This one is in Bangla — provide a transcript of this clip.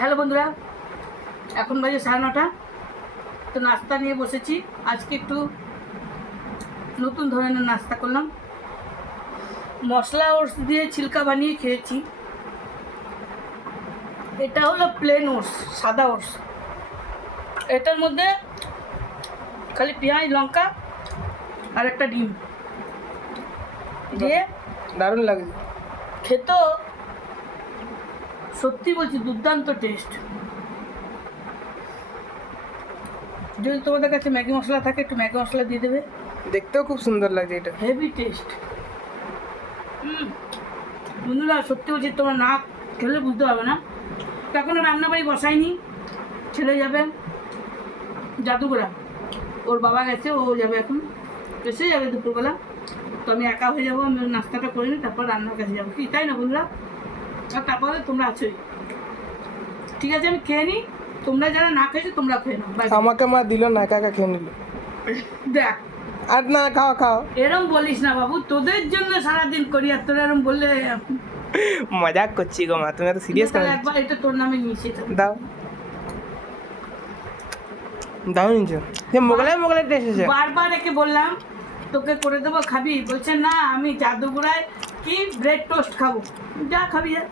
হ্যালো বন্ধুরা, এখন বাজে 9:30। তো নাস্তা নিয়ে বসেছি। আজকে একটু নতুন ধরনের নাস্তা করলাম। মশলা ওটস দিয়ে ছিলকা বানিয়ে খেয়েছি। এটা হলো প্লেন ওটস, সাদা ওটস। এটার মধ্যে খালি পেঁয়াজ, লঙ্কা আর একটা ডিম দিয়ে দারুণ লাগে। খেতেও সত্যি বলছি দুর্দান্ত টেস্ট। যদি তোমাদের কাছে ম্যাগি মশলা থাকে একটু ম্যাগি মশলা দিয়ে দেবে। দেখতেও খুব সুন্দর লাগছে এটা। Heavy taste. বন্ধুরা সত্যি বলছি, তোমরা না খেলে বুঝতে পারবে না। এখনও রান্নাবাড়ি বসায়নি, ছেলে যাবে জাদুঘরা, ওর বাবা গেছে, ও যাবে এখন, এসে যাবে দুপুরবেলা। তো আমি একা হয়ে যাবো, আমি নাস্তাটা করে নিই, তারপর রান্নার কাছে যাবো, কি তাই না বন্ধুরা? আর তারপরে তোমরা আছোই, ঠিক আছে? আমি খেয়ে নিই, তোমরা যারা না খেয়েছো তোমরা খেয়ে নাও। Bye bye. আমাকে মা দিল না, একা একা খেয়ে নিল। দেখ, আর না, খাও খাও। এরম বলিস না বাবু, তোদের জন্য সারাদিন করি, আর তোরা এরম বললে মজাক করছি গো মা, তুমি এত সিরিয়াস কেন? একবার এটা তোর নামে নিয়েছি। দাও দাও নিচে, সে মোগলাই টেস্ট এসেছে। বারবার একে বললাম তোকে করে দেবো, খাবি? বলছে না, আমি জাদুগুড়ায় কি ব্রেড টোস্ট খাবো। যা খাবি যা।